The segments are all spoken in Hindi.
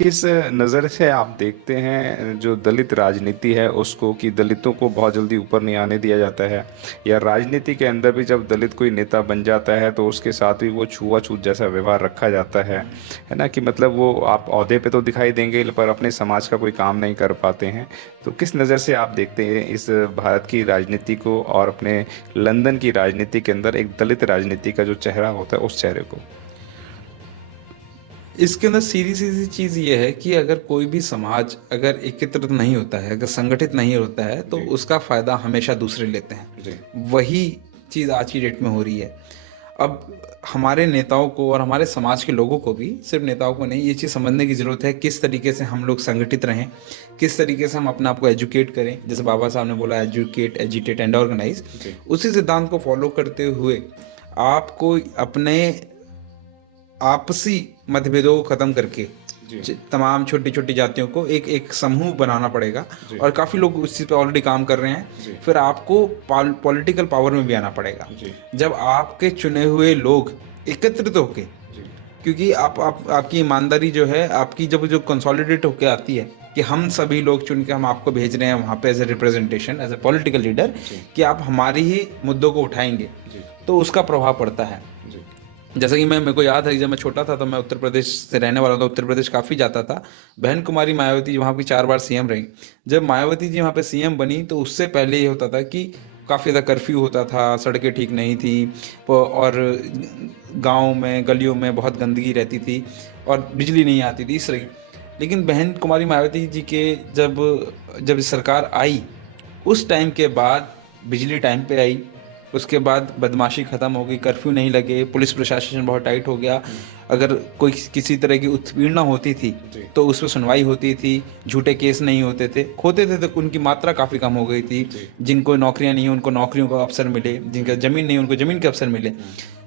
किस नज़र से आप देखते हैं जो दलित राजनीति है उसको, कि दलितों को बहुत जल्दी ऊपर नहीं आने दिया जाता है, या राजनीति के अंदर भी जब दलित कोई नेता बन जाता है तो उसके साथ भी वो छुआछूत जैसा व्यवहार रखा जाता है ना, कि मतलब वो आप ओहदे पे तो दिखाई देंगे पर अपने समाज का कोई काम नहीं कर पाते हैं। तो किस नज़र से आप देखते हैं इस भारत की राजनीति को और अपने लंदन की राजनीति के अंदर एक दलित राजनीति का जो चेहरा होता है उस चेहरे को? इसके अंदर सीधी सीधी चीज़ ये है कि अगर कोई भी समाज अगर एकत्रित नहीं होता है, अगर संगठित नहीं होता है, तो जी। उसका फ़ायदा हमेशा दूसरे लेते जी। हैं। वही चीज़ आज की डेट में हो रही है। अब हमारे नेताओं को और हमारे समाज के लोगों को भी, सिर्फ नेताओं को नहीं, ये चीज़ समझने की ज़रूरत है किस तरीके से हम लोग संगठित रहें, किस तरीके से हम अपने आप को एजुकेट करें। जैसे बाबा साहब ने बोला, एजुकेट, एजिटेट एंड ऑर्गेनाइज। जी। उसी सिद्धांत को फॉलो करते हुए आपको अपने आपसी मतभेदों को ख़त्म करके जी। तमाम छोटी छोटी जातियों को एक एक समूह बनाना पड़ेगा। जी। और काफ़ी लोग उस चीज़ पे ऑलरेडी काम कर रहे हैं। जी। फिर आपको पॉलिटिकल पावर में भी आना पड़ेगा। जी। जब आपके चुने हुए लोग एकत्रित होके, जी। क्योंकि आपकी ईमानदारी जो है, आपकी जब जो कंसोलिडेट होके आती है कि हम सभी लोग चुन के हम आपको भेज रहे हैं वहाँ पे as a representation, as a political leader, जी। कि आप हमारी ही मुद्दों को उठाएंगे, जी। तो उसका प्रभाव पड़ता है। जी। जैसा कि मेरे को याद है कि जब मैं छोटा था तो मैं उत्तर प्रदेश से रहने वाला था, उत्तर प्रदेश काफ़ी जाता था। बहन कुमारी मायावती वहाँ की 4 बार सीएम रही। जब मायावती जी वहाँ पे सीएम बनी तो उससे पहले ये होता था कि काफ़ी ज़्यादा कर्फ्यू होता था, सड़कें ठीक नहीं थी, और गाँव में गलियों में बहुत गंदगी रहती थी, और बिजली नहीं आती थी इस रही। लेकिन बहन कुमारी मायावती जी के जब जब सरकार आई, उस टाइम के बाद बिजली टाइम पे आई। उसके बाद बदमाशी ख़त्म हो गई, कर्फ्यू नहीं लगे, पुलिस प्रशासन बहुत टाइट हो गया। अगर कोई किसी तरह की उत्पीड़ना होती थी जी। तो उस पर सुनवाई होती थी, झूठे केस नहीं होते थे, होते थे तो उनकी मात्रा काफ़ी कम हो गई थी। जी। जिनको नौकरियां नहीं हैं उनको नौकरियों का अवसर मिले, जिनका ज़मीन नहीं उनको ज़मीन के अवसर मिले।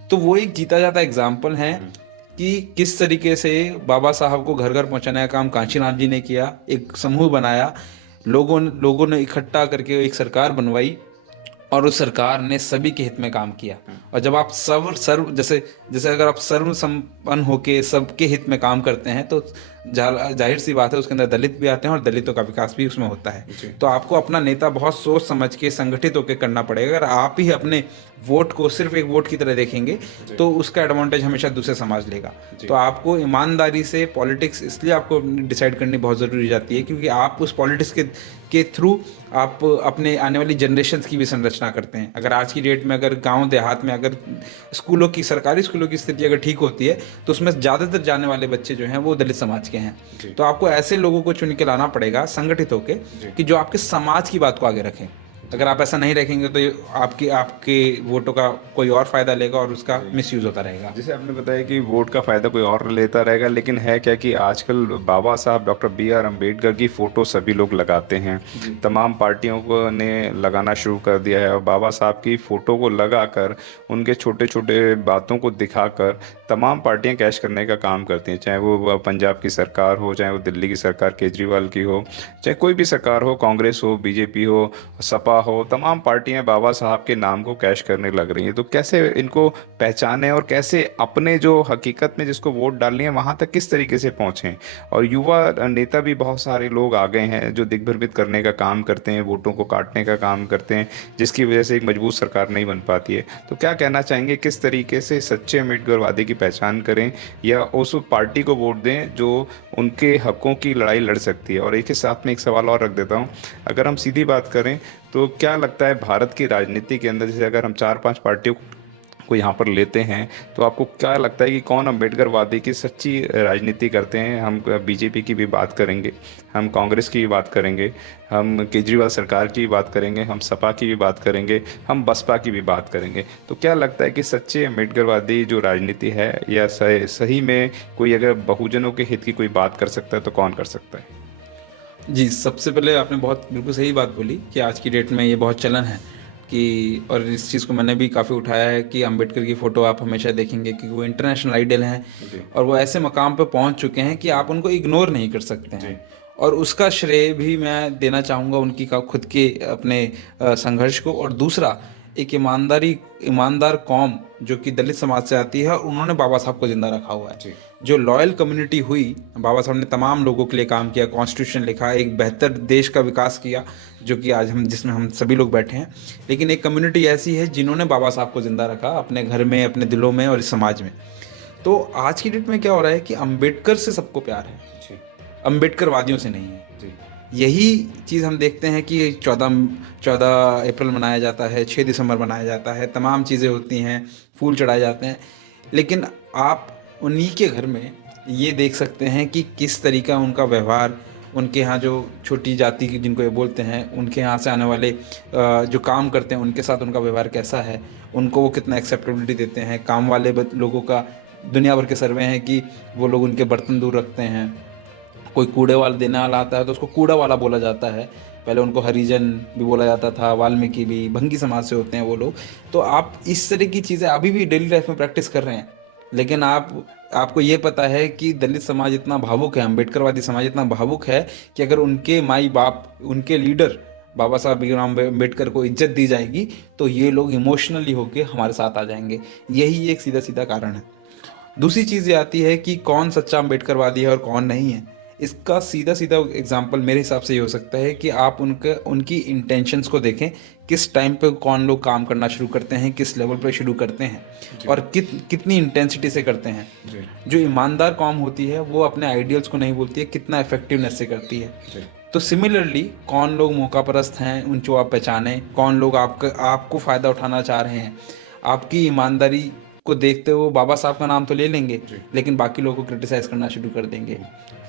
तो वो एक जीता जाता एग्जाम्पल है कि किस तरीके से बाबा साहब को घर घर पहुंचाने का काम कांशीराम जी ने किया। एक समूह बनाया, लोगों ने इकट्ठा करके एक सरकार बनवाई, और उस सरकार ने सभी के हित में काम किया। और जब आप सर्व सर्व जैसे जैसे अगर आप सर्व संपन्न होके सबके हित में काम करते हैं तो जाहिर सी बात है उसके अंदर दलित भी आते हैं और दलितों का विकास भी उसमें होता है। जी। तो आपको अपना नेता बहुत सोच समझ के संगठित होकर करना पड़ेगा। अगर आप ही अपने वोट को सिर्फ एक वोट की तरह देखेंगे जी। तो उसका एडवांटेज हमेशा दूसरे समाज लेगा। जी। तो आपको ईमानदारी से पॉलिटिक्स इसलिए आपको डिसाइड करनी बहुत ज़रूरी जाती है क्योंकि आप उस पॉलिटिक्स के थ्रू आप अपने आने वाली जनरेशन्स की भी संरचना करते हैं। अगर आज की डेट में अगर गांव देहात में अगर स्कूलों की, सरकारी स्कूलों की स्थिति अगर ठीक होती है तो उसमें ज़्यादातर जाने वाले बच्चे जो हैं वो दलित समाज के हैं। जी। तो आपको ऐसे लोगों को चुन के लाना पड़ेगा संगठित होकर जी। कि जो आपके समाज की बात को आगे रखें। अगर आप ऐसा नहीं रखेंगे तो आपके आपके वोटों का कोई और फायदा लेगा और उसका मिसयूज होता रहेगा। जैसे आपने बताया कि वोट का फायदा कोई और लेता रहेगा, लेकिन है क्या कि आजकल बाबा साहब डॉक्टर B.R. अम्बेडकर की फोटो सभी लोग लगाते हैं। तमाम पार्टियों को ने लगाना शुरू कर दिया है, और बाबा साहब की फोटो को लगाकर उनके छोटे छोटे बातों को दिखाकर तमाम पार्टियां कैश करने का काम करती हैं। चाहे वो पंजाब की सरकार हो, चाहे वो दिल्ली की सरकार केजरीवाल की हो, चाहे कोई भी सरकार हो, कांग्रेस हो, बीजेपी हो, सपा हो, तमाम पार्टियां बाबा साहब के नाम को कैश करने लग रही हैं। तो कैसे इनको पहचानें और कैसे अपने जो हकीकत में जिसको वोट डालनी है वहां तक किस तरीके से पहुंचें? और युवा नेता भी बहुत सारे लोग आ गए हैं जो दिग्भ्रमित करने का काम करते हैं, वोटों को काटने का काम करते हैं, जिसकी वजह से एक मजबूत सरकार नहीं बन पाती है। तो क्या कहना चाहेंगे, किस तरीके से सच्चे अम्बेडकरवादी की पहचान करें या उस पार्टी को वोट दें जो उनके हकों की लड़ाई लड़ सकती है? और एक ही साथ में एक सवाल और रख देता हूँ, अगर हम सीधी बात करें तो क्या लगता है भारत की राजनीति के अंदर, जैसे अगर हम 4-5 पार्टियों को यहाँ पर लेते हैं, तो आपको क्या लगता है कि कौन अम्बेडकरवादी की सच्ची राजनीति करते हैं? हम बीजेपी की भी बात करेंगे, हम कांग्रेस की भी बात करेंगे, हम केजरीवाल सरकार की भी बात करेंगे, हम सपा की भी बात करेंगे, हम बसपा की भी बात करेंगे। तो क्या लगता है कि सच्चे अम्बेडकरवादी जो राजनीति है, या सही में कोई अगर बहुजनों के हित की कोई बात कर सकता है तो कौन कर सकता है? जी, सबसे पहले आपने बहुत बिल्कुल सही बात बोली कि आज की डेट में ये बहुत चलन है कि, और इस चीज़ को मैंने भी काफ़ी उठाया है कि अंबेडकर की फ़ोटो आप हमेशा देखेंगे कि वो इंटरनेशनल आइडल हैं। जी। और वो ऐसे मकाम पे पहुंच चुके हैं कि आप उनको इग्नोर नहीं कर सकते जी। हैं। और उसका श्रेय भी मैं देना चाहूँगा उनकी का खुद के अपने संघर्ष को। और दूसरा एक ईमानदार कौम जो कि दलित समाज से आती है, और उन्होंने बाबा साहब को जिंदा रखा हुआ है। जो लॉयल कम्युनिटी हुई, बाबा साहब ने तमाम लोगों के लिए काम किया, कॉन्स्टिट्यूशन लिखा, एक बेहतर देश का विकास किया, जो कि आज हम जिसमें हम सभी लोग बैठे हैं। लेकिन एक कम्युनिटी ऐसी है जिन्होंने बाबा साहब को जिंदा रखा अपने घर में, अपने दिलों में और इस समाज में। तो आज की डेट में क्या हो रहा है कि अंबेडकर से सबको प्यार है, अंबेडकरवादियों से नहीं है। यही चीज़ हम देखते हैं कि 14 अप्रैल मनाया जाता है, 6 दिसंबर मनाया जाता है, तमाम चीज़ें होती हैं, फूल चढ़ाए जाते हैं। लेकिन आप उन्हीं के घर में ये देख सकते हैं कि किस तरीका उनका व्यवहार, उनके यहाँ जो छोटी जाति की जिनको ये बोलते हैं, उनके यहाँ से आने वाले जो काम करते हैं उनके साथ उनका व्यवहार कैसा है, उनको वो कितना एक्सेप्टेबिलिटी देते हैं। काम वाले लोगों का दुनिया भर के सर्वे हैं कि वो लोग उनके बर्तन दूर रखते हैं। कोई कूड़े वाला देने वाला आता है तो उसको कूड़ा वाला बोला जाता है। पहले उनको हरिजन भी बोला जाता था, वाल्मीकि भी, भंगी समाज से होते हैं वो लोग। तो आप इस तरह की चीज़ें अभी भी डेली लाइफ में प्रैक्टिस कर रहे हैं। लेकिन आपको ये पता है कि दलित समाज इतना भावुक है, अम्बेडकरवादी समाज इतना भावुक है कि अगर उनके माई बाप, उनके लीडर बाबा साहब भीमराव अम्बेडकर को इज्जत दी जाएगी तो ये लोग इमोशनली होके हमारे साथ आ जाएंगे। यही एक सीधा सीधा कारण है। दूसरी चीज़ ये आती है कि कौन सच्चा अम्बेडकरवादी है और कौन नहीं है। इसका सीधा सीधा एग्जाम्पल मेरे हिसाब से ये हो सकता है कि आप उनकी इंटेंशंस को देखें, किस टाइम पे कौन लोग काम करना शुरू करते हैं, किस लेवल पे शुरू करते हैं, और कितनी इंटेंसिटी से करते हैं। जो ईमानदार कौम होती है वो अपने आइडियल्स को नहीं बोलती है, कितना इफेक्टिवनेस से करती है। तो सिमिलरली कौन लोग मौकापरस्त हैं उनको आप पहचानें, कौन लोग आपको फ़ायदा उठाना चाह रहे हैं। आपकी ईमानदारी को देखते हुए बाबा साहब का नाम तो ले लेंगे, लेकिन बाकी लोगों को क्रिटिसाइज करना शुरू कर देंगे।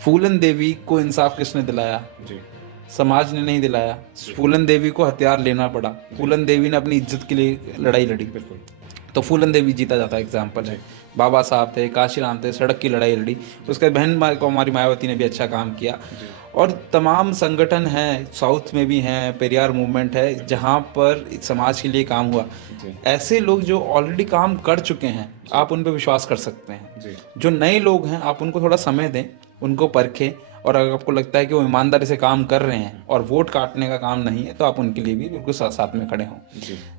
फूलन देवी को इंसाफ किसने दिलाया? समाज ने नहीं दिलाया। फूलन देवी को हथियार लेना पड़ा। फूलन देवी ने अपनी इज्जत के लिए लड़ाई लड़ी, तो फूलन देवी जीता जाता एग्जाम्पल है। बाबा साहब थे, काशीराम थे, सड़क की लड़ाई लड़ी। उसके बहन को हमारी मायावती ने भी अच्छा काम किया। और तमाम संगठन हैं, साउथ में भी हैं, पेरियार मूवमेंट है जहाँ पर समाज के लिए काम हुआ। ऐसे लोग जो ऑलरेडी काम कर चुके हैं आप उन पर विश्वास कर सकते हैं। जो नए लोग हैं आप उनको थोड़ा समय दें, उनको परखें, और अगर आपको लगता है कि वो ईमानदारी से काम कर रहे हैं और वोट काटने का काम नहीं है तो आप उनके लिए भी बिल्कुल साथ में खड़े हों।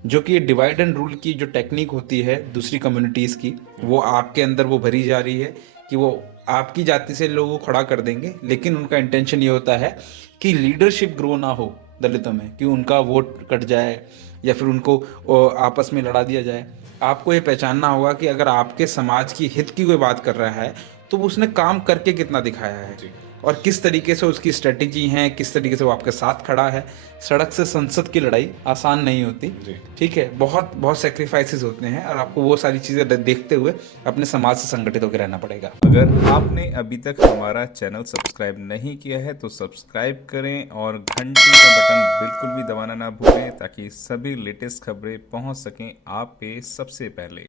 जो कि डिवाइड एंड रूल की जो टेक्निक होती है दूसरी कम्युनिटीज़ की, वो आपके अंदर वो भरी जा रही है कि वो आपकी जाति से लोगों को खड़ा कर देंगे, लेकिन उनका इंटेंशन ये होता है कि लीडरशिप ग्रो ना हो दलितों में, कि उनका वोट कट जाए या फिर उनको आपस में लड़ा दिया जाए। आपको ये पहचानना होगा कि अगर आपके समाज की हित की कोई बात कर रहा है तो उसने काम करके कितना दिखाया है और किस तरीके से उसकी स्ट्रेटेजी है, किस तरीके से वो आपके साथ खड़ा है। सड़क से संसद की लड़ाई आसान नहीं होती, ठीक है, बहुत बहुत सेक्रीफाइसेस होते हैं, और आपको वो सारी चीज़ें देखते हुए अपने समाज से संगठित होकर रहना पड़ेगा। अगर आपने अभी तक हमारा चैनल सब्सक्राइब नहीं किया है तो सब्सक्राइब करें और घंटी का बटन बिल्कुल भी दबाना ना भूलें ताकि सभी लेटेस्ट खबरें पहुंच सकें आप पे सबसे पहले।